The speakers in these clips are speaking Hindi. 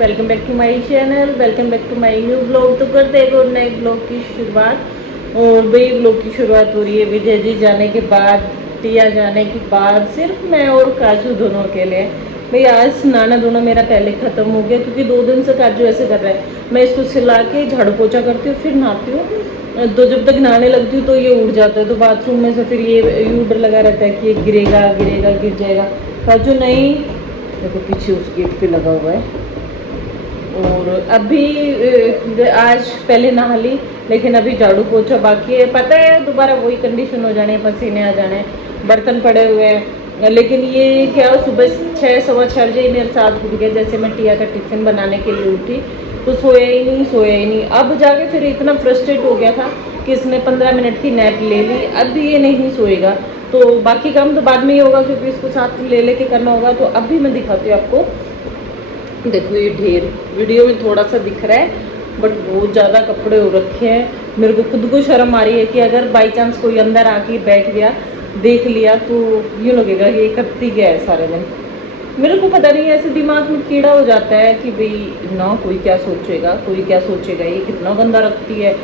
Welcome back to my channel, welcome back to my new blog. तो करते एक और नए ब्लॉग की शुरुआत। और वही ब्लॉग की शुरुआत हो रही है विजय जी जाने के बाद, टिया जाने के बाद सिर्फ मैं और काजू दोनों अकेले हैं। भाई आज नहाना धोना मेरा पहले ख़त्म हो गया क्योंकि 2 दिन से काजू ऐसे कर रहा है। मैं इसको सिला के झाड़ू पोछा करती हूँ, फिर नहाती हूँ। तो जब तक नहाने लगती हूँ तो ये उड़ जाता है, तो बाथरूम में से फिर ये डर लगा रहता है कि ये गिरेगा गिरेगा गिर जाएगा। काजू नहीं, देखो पीछे उस गेट पे लगा हुआ है। और अभी आज पहले नहा ली, लेकिन अभी झाड़ू पोछा बाकी है। पता है दोबारा वही कंडीशन हो जाने, पसीने आ जाने, बर्तन पड़े हुए हैं। लेकिन ये क्या, सुबह 6 सवा 6 बजे मेरे साथ उठ गया। जैसे मैं टिया का टिफिन बनाने के लिए उठी तो सोया ही नहीं। अब जाके फिर इतना फ्रस्ट्रेट हो गया था कि इसने 15 मिनट की नैप ले ली। अब ये नहीं सोएगा तो बाकी काम तो बाद में ही होगा क्योंकि इसको साथ ले के करना होगा। तो अभी मैं दिखाती हूँ आपको। देखो ये ढेर वीडियो में थोड़ा सा दिख रहा है बट बहुत ज़्यादा कपड़े हो रखे हैं। मेरे को खुद को शर्म आ रही है कि अगर बाई चांस कोई अंदर आके बैठ गया, देख लिया तो यूँ लगेगा कि ये करती गया है सारे दिन। मेरे को पता नहीं, ऐसे दिमाग में कीड़ा हो जाता है कि भाई ना कोई क्या सोचेगा, ये कितना गंदा रखती है।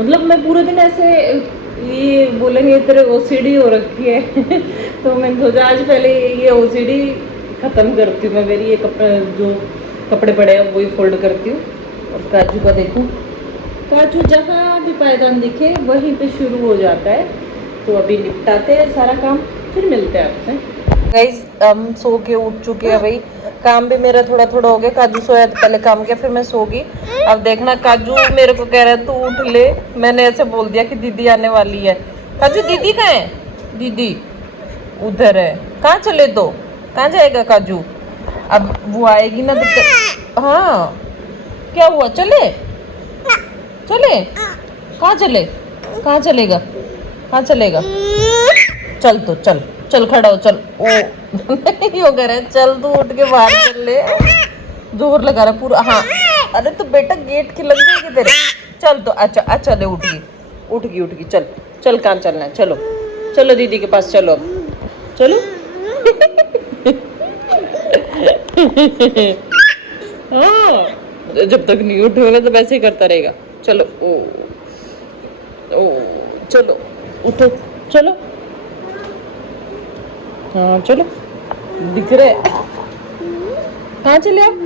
मतलब मैं पूरे दिन ऐसे, ये बोलेंगे तेरे ओसीडी हो रखी है तो मैंने सोचा आज पहले ये ओसीडी ख़त्म करती हूँ मैं। मेरी ये जो कपड़े पड़े हैं वही फोल्ड करती हूँ। और काजू का देखूँ, काजू जहाँ भी पायदान दिखे वहीं पे शुरू हो जाता है। तो अभी निपटाते हैं सारा काम, फिर मिलते हैं आपसे। गाइस हम सो के उठ चुके हैं। भाई काम भी मेरा थोड़ा थोड़ा हो गया। काजू सोया तो पहले काम किया, फिर मैं सो गई। अब देखना काजू मेरे को कह रहा है तू उठ ले। मैंने ऐसे बोल दिया कि दीदी आने वाली है। काजू दीदी कहाँ है? दीदी उधर है। कहाँ चले तो, कहाँ जाएगा काजू? अब वो आएगी ना तो हाँ क्या हुआ, चले कहाँ चलेगा, कहाँ चलेगा? चल तो चल खड़ा हो, चल। ओ यो कह रहे चल तू उठ के बाहर चल ले, जोर लगा रहा पूरा। हाँ अरे तो बेटा गेट की लग जाएगी तेरे। चल तो अच्छा ले उठ गई चल कहाँ चलना है? चलो दीदी के पास चलो, अब चलो हाँ जब तक नहीं उठेगा तो वैसे ही करता रहेगा। चलो ओ चलो उठो, चलो हाँ चलो, दिख रहे कहाँ चले आप?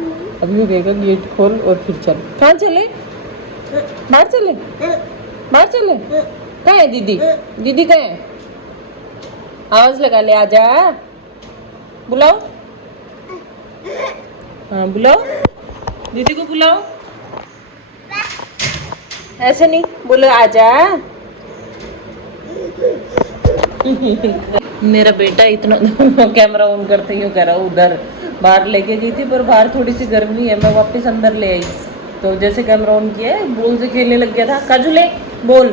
अभी वो कहेगा गेट खोल और फिर चल। कहाँ चले? बाहर चले कहाँ है दीदी कहाँ है? आवाज लगा ले, आजा, बुलाओ। हाँ बुलाओ, दीदी को बुलाओ। ऐसे नहीं बोलो, आजा मेरा बेटा इतना कैमरा ऑन करते ही कह रहा उधर बाहर लेके गई थी, पर बाहर थोड़ी सी गर्मी है, मैं वापस अंदर ले आई। तो जैसे कैमरा ऑन किया है बॉल से खेलने लग गया था। काजू ले बॉल,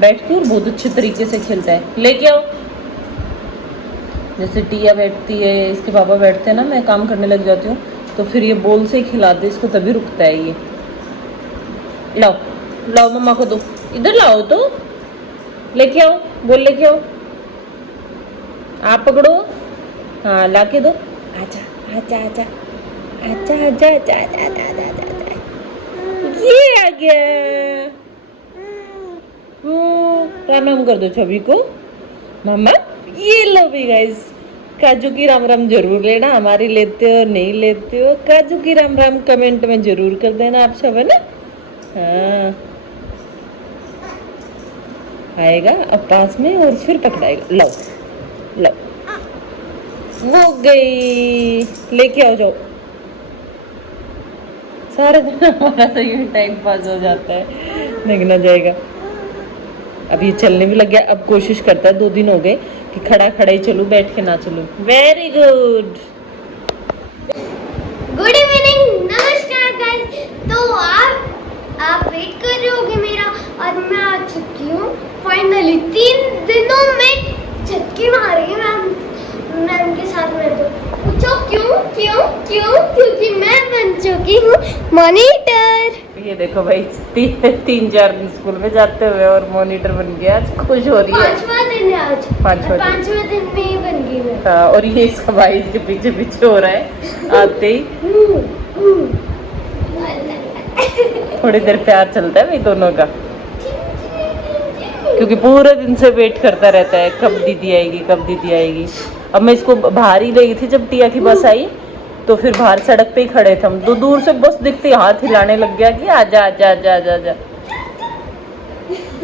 बैठ के और बहुत अच्छे तरीके से खेलता है, लेके आओ। जैसे टिया बैठती है, इसके पापा बैठते हैं ना, मैं काम करने लग जाती हूँ तो फिर ये बॉल से ही खिलाते इसको, तभी रुकता है ये। लाओ मम्मा को दो, इधर लाओ तो, लेके आओ बॉल, लेके आओ। आप पकड़ो, हाँ लाके दो। आजा ये आ गया। राम कर दो छवि को मम्मा। ये लो भी गाइस, काजू की राम राम जरूर लेना। हमारी लेते हो नहीं लेते हो, काजू की राम राम कमेंट में जरूर कर देना आप सब, है ना। हाँ आएगा अब पास में और फिर पकड़ाएगा। लो वो गई, लेके आओ जाओ। सारे दिन हमारा तो यूं टाइम पास हो जाता है, देखना जाएगा। अब ये चलने भी लग गया। अब कोशिश करता है, 2 दिन हो गए कि खड़ा ही चलूं, बैठ के ना चलूं। वेरी गुड इवनिंग, नमस्कार गाइस। तो आप वेट कर रहे होगे मेरा, और मैं आ चुकी हूँ फाइनली। 3 दिनों में झटके मारे मैम के साथ में। तो पूछो क्यों? क्योंकि मैं बन चुकी हूँ मॉनिटर। ये देखो भाई 3-4 दिन स्कूल में जाते हुए और मॉनिटर बन गया। आज खुश हो रही है। 5वां दिन है आज, 5वें दिन में ही बन गई मैं। हाँ, और ये इसका भाई इसके पीछे हो रहा है आते ही। थोड़ी देर प्यार चलता है भाई दोनों का, क्योंकि पूरे दिन से वेट करता रहता है कब दीदी आएगी, कब दीदी आएगी। अब मैं इसको बाहर ही गई थी जब टिया की बस आई, तो फिर बाहर सड़क पे ही खड़े थे हम, तो दूर से बस दिखते हाथ हिलाने लग गया कि आजा आजा आजा आजा आजा।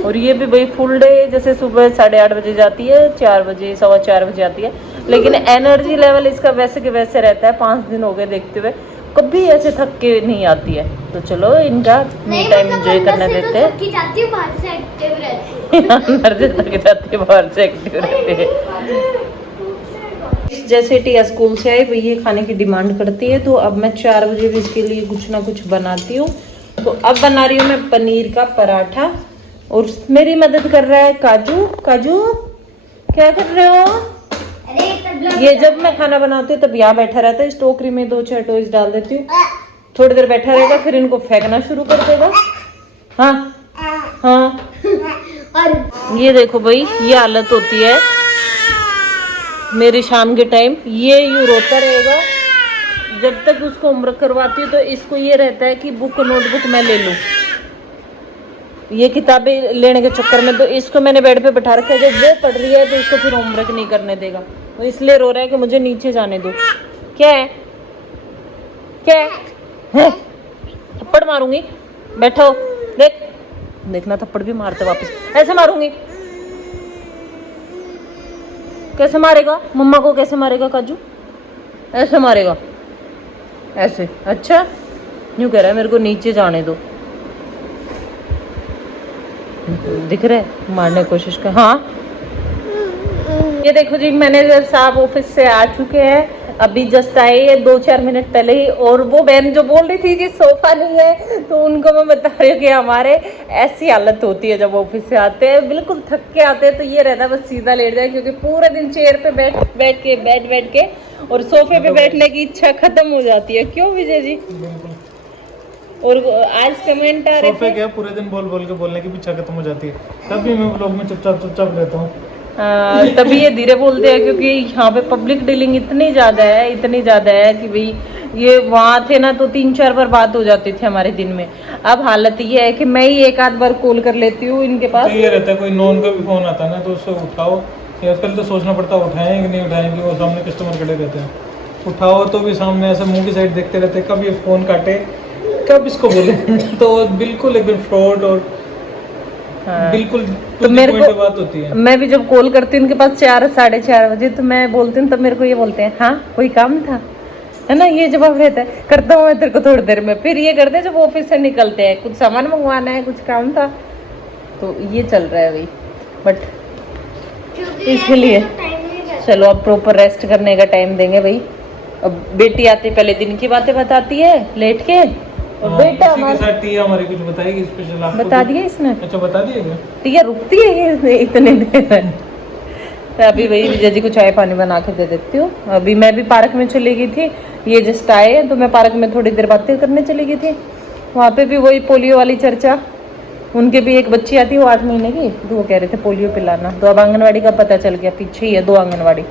और ये भी भाई फुल डे, जैसे सुबह 8:30 बजे जाती है, 4 बजे 4:15 बजे आती है, लेकिन एनर्जी लेवल इसका वैसे के वैसे रहता है। 5 दिन हो गए देखते हुए, कभी ऐसे थक के नहीं आती है। तो चलो इनका मी टाइम एंजॉय करने देते हैं। थकी जाती है, बाहर से एक्टिव रहती है। अंदर से थक जाती है, बाहर से एक्टिव रहते हैं। जैसे टिया स्कूल से आई वही ये खाने की डिमांड करती है, तो अब मैं 4 बजे भी इसके लिए कुछ ना कुछ बनाती हूँ। तो अब बना रही हूँ मैं पनीर का पराठा, और मेरी मदद कर रहा है काजू। काजू क्या कर रहे हो? ये जब मैं खाना बनाती हूँ तब यहाँ बैठा रहता है, इस टोकरी में 2-4 टॉयज डाल देती हूँ, थोड़ी देर बैठा रहेगा, फिर इनको फेंकना शुरू कर देगा। हाँ हाँ, और ये देखो भाई, ये हालत होती है मेरी शाम के टाइम। ये यूँ रोता रहेगा जब तक उसको होमवर्क करवाती हूँ, तो इसको ये रहता है कि बुक नोटबुक मैं ले लूँ। ये किताबें लेने के चक्कर में तो इसको मैंने बेड पे बैठा रखा है, जब वो पढ़ रही है तो इसको फिर होमवर्क नहीं करने देगा, वो इसलिए रो रहा है कि मुझे नीचे जाने दो। क्या है, क्या है? थप्पड़ मारूंगी, बैठो। देख, देखना थप्पड़ भी मारते वापस, ऐसे मारूंगी। कैसे मारेगा? मम्मा को कैसे मारेगा काजू? ऐसे मारेगा, ऐसे। अच्छा, यूं कह रहा है मेरे को नीचे जाने दो। दिख रहा है, मारने की कोशिश कर। हाँ, ये देखो जी, मैनेजर साहब ऑफिस से आ चुके हैं, अभी जस्ट आए हैं 2-4 मिनट पहले ही। और वो बहन जो बोल रही थी कि सोफा नहीं है, तो उनको मैं बता रही हूँ कि हमारे ऐसी हालत होती है जब ऑफिस से आते हैं, बिल्कुल थक के आते हैं, तो ये रहता है बस सीधा लेट जाए, क्योंकि पूरे दिन चेयर पे बैठ के और सोफे पे बैठने की इच्छा खत्म हो जाती है। क्यों विजय जी? और आज कमेंट आ रहे थे, क्या पूरे दिन बोल के बोलने की भी इच्छा खत्म हो जाती है, तभी मैं व्लॉग में चुपचाप रहता हूँ। तभी ये धीरे बोलते हैं, क्योंकि यहाँ पे पब्लिक डीलिंग इतनी ज़्यादा है कि भाई ये वहाँ थे ना तो 3-4 बार बात हो जाती थी हमारे दिन में। अब हालत ये है कि मैं ही 1 आध बार कॉल कर लेती हूँ इनके पास। तो ये रहता है, कोई नॉन का भी फोन आता है ना तो उससे उठाओ, या पहले तो सोचना पड़ता है उठाएं कि नहीं उठाएंगे, वो सामने कस्टमर खड़े रहते हैं, उठाओ तो भी सामने ऐसे मुँह की साइड देखते रहते हैं, कब ये फ़ोन काटे कब इसको बोले। तो बिल्कुल एकदम फ्रॉड और बिल्कुल तो मेरे को बात होती है। मैं भी जब कॉल करती हूँ उनके पास 4-4:30 बजे, तो मैं बोलती हूँ, तब मेरे को ये बोलते हैं हाँ कोई काम था, है ना, ये जवाब रहता है। करता हूँ मैं तेरे को थोड़ी देर में, फिर ये करते हैं जब ऑफिस से निकलते हैं, कुछ सामान मंगवाना है, कुछ काम था, तो ये चल रहा है भाई। बट इसलिए चलो अब प्रॉपर रेस्ट करने का टाइम देंगे भाई। अब बेटी आती पहले दिन की बातें बताती है लेट के, और बेटा हमारी कुछ बताएगी स्पेशल, आपको बता दिया इसने। अच्छा, बता दिया क्या? टिया रुकती है ये इतने देर। तो अभी वही विजय जी को चाय पानी बना के दे देती हूँ। अभी मैं भी पार्क में चली गई थी, ये जस्ट आए, तो मैं पार्क में थोड़ी देर बातें करने चली गई थी। वहाँ पे भी वही पोलियो वाली चर्चा, उनके भी एक बच्ची आती है, वो 8 महीने की, तो वो कह रहे थे पोलियो पिलाना। तो अब आंगनवाड़ी का पता चल गया, पीछे ही है 2 आंगनवाड़ी,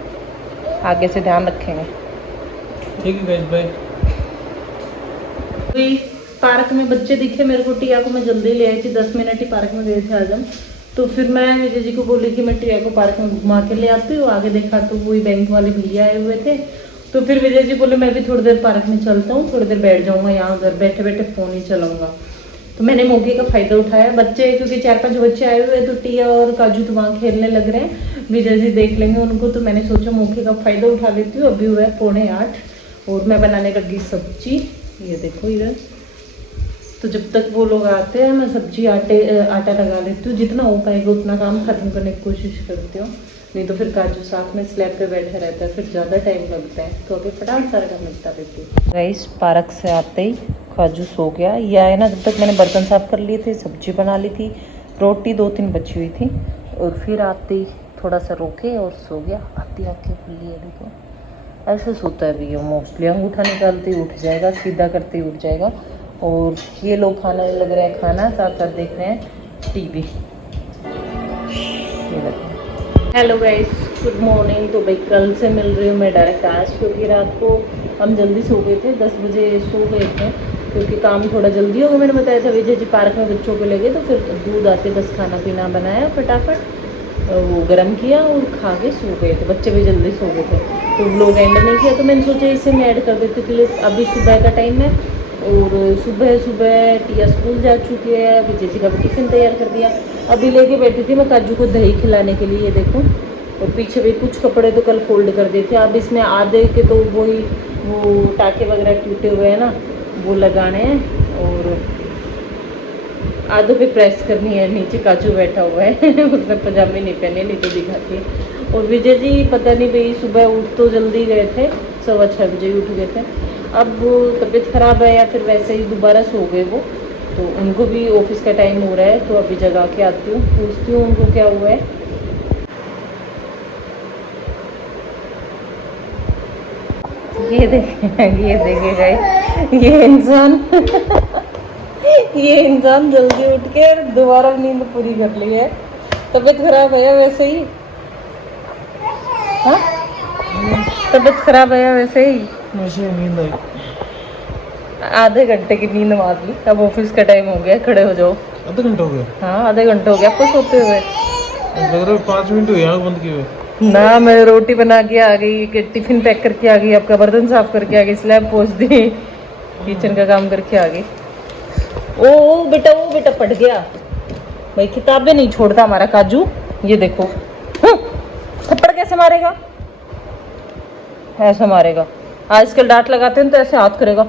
आगे से ध्यान रखेंगे। ठीक है गाइस, बाय। पार्क में बच्चे दिखे मेरे को, टिया को मैं जल्दी ले आई थी, 10 मिनट ही पार्क में गए थे आज हम। तो फिर मैं विजय जी को बोली कि मैं टिया को पार्क में घुमा के ले आती हूँ। आगे देखा तो वही बैंक वाले भैया आए हुए थे, तो फिर विजय जी बोले मैं भी थोड़ी देर पार्क में चलता हूँ, थोड़ी देर बैठ जाऊँगा यहाँ, घर बैठे बैठे फ़ोन ही चलाऊँगा। तो मैंने मौके का फ़ायदा उठाया। बच्चे क्योंकि 4-5 बच्चे आए हुए हैं, तो टिया और काजू तो वहाँ खेलने लग रहे हैं, विजय जी देख लेंगे उनको, तो मैंने सोचा मौके का फ़ायदा उठा लेती हूँ। अभी हुआ है 7:45 और मैं बनाने लगी सब्जी, ये देखो इधर। तो जब तक वो लोग आते हैं मैं सब्जी आटा लगा लेती हूँ, जितना हो पाएगा उतना काम ख़त्म करने की कोशिश करती हूँ, नहीं तो फिर काजू साथ में स्लैब पे बैठा रहता है, फिर ज़्यादा टाइम लगता है। तो अभी फटाफट सारा काम निपटा देती हूँ। गाइस, पार्क से आते ही काजू सो गया, यह है ना, जब तक मैंने बर्तन साफ कर लिए थे, सब्जी बना ली थी, रोटी 2-3 बची हुई थी, और फिर आते ही थोड़ा सा रोके और सो गया। आती आके खुली है, देखो ऐसे सोता है भैया, मोस्टली अंगूठा निकालते ही उठ जाएगा, सीधा करते ही उठ जाएगा। और ये लोग खाना लग रहा है, खाना साथ साथ देख रहे हैं TV. Hello guys, good morning. तो भाई कल से मिल रही हूँ मैं डायरेक्ट आज, क्योंकि रात को हम जल्दी सो गए थे, 10 बजे सो गए थे, क्योंकि काम थोड़ा जल्दी होगा। मैंने बताया था विजय जी पार्क में बच्चों को ले गए, तो फिर दूध आते बस खाना पीना बनाया फटाफट, वो गर्म किया और खा के सो गए थे। बच्चे भी जल्दी सो गए थे, तो व्लॉग एंड नहीं किया। तो मैंने सोचा इसे मैं ऐड कर देती हूँ। अभी सुबह का टाइम है और सुबह सुबह टिया स्कूल जा चुकी है, विजय जी का भी टिफ़िन तैयार कर दिया। अभी लेके बैठी थी मैं काजू को दही खिलाने के लिए, ये देखो। और पीछे भी कुछ कपड़े तो कल फोल्ड कर दिए थे। अब इसमें आधे के तो वही वो टाके वगैरह टूटे हुए हैं ना, वो लगाने हैं और आधों पे प्रेस करनी है। नीचे काजू बैठा हुआ है उसने पजामे नहीं पहने, नहीं तो दिखाती है। और विजय जी पता नहीं भाई सुबह उठ तो जल्दी गए थे, 6:15 बजे उठ गए थे। अब वो तबीयत ख़राब है या फिर वैसे ही दोबारा सो गए वो, तो उनको भी ऑफिस का टाइम हो रहा है। तो अभी जगा के आती हूँ, पूछती हूँ उनको क्या हुआ है। ये देखे गाइस, ये इंसान जल्दी उठ के दोबारा नींद पूरी कर ली है। तबीयत खराब है या वैसे ही? हाँ, तबीयत खराब है या वैसे ही? मुझे नींद आई। आधे घंटे की नींद मार ली। अब ऑफिस का टाइम हो गया, खड़े हो जाओ। आधा घंटा हो गया? हाँ आधे घंटे हो गया आपको सोते हुए। लग रहा है 5 मिनट हुए आँख बंद किए हुए। ना मैं रोटी बना के आ गई, टिफिन पैक करके आ गई, आपका बर्तन साफ करके आ गई, स्लैब पोंछ दी, किचन का काम करके आ गई। ओ बेटा पट गया भाई, किताबें नहीं छोड़ता हमारा काजू। ये देखो थप्पड़ कैसे मारेगा, ऐसा मारेगा। आजकल डांट लगाते हैं तो ऐसे हाथ करेगा।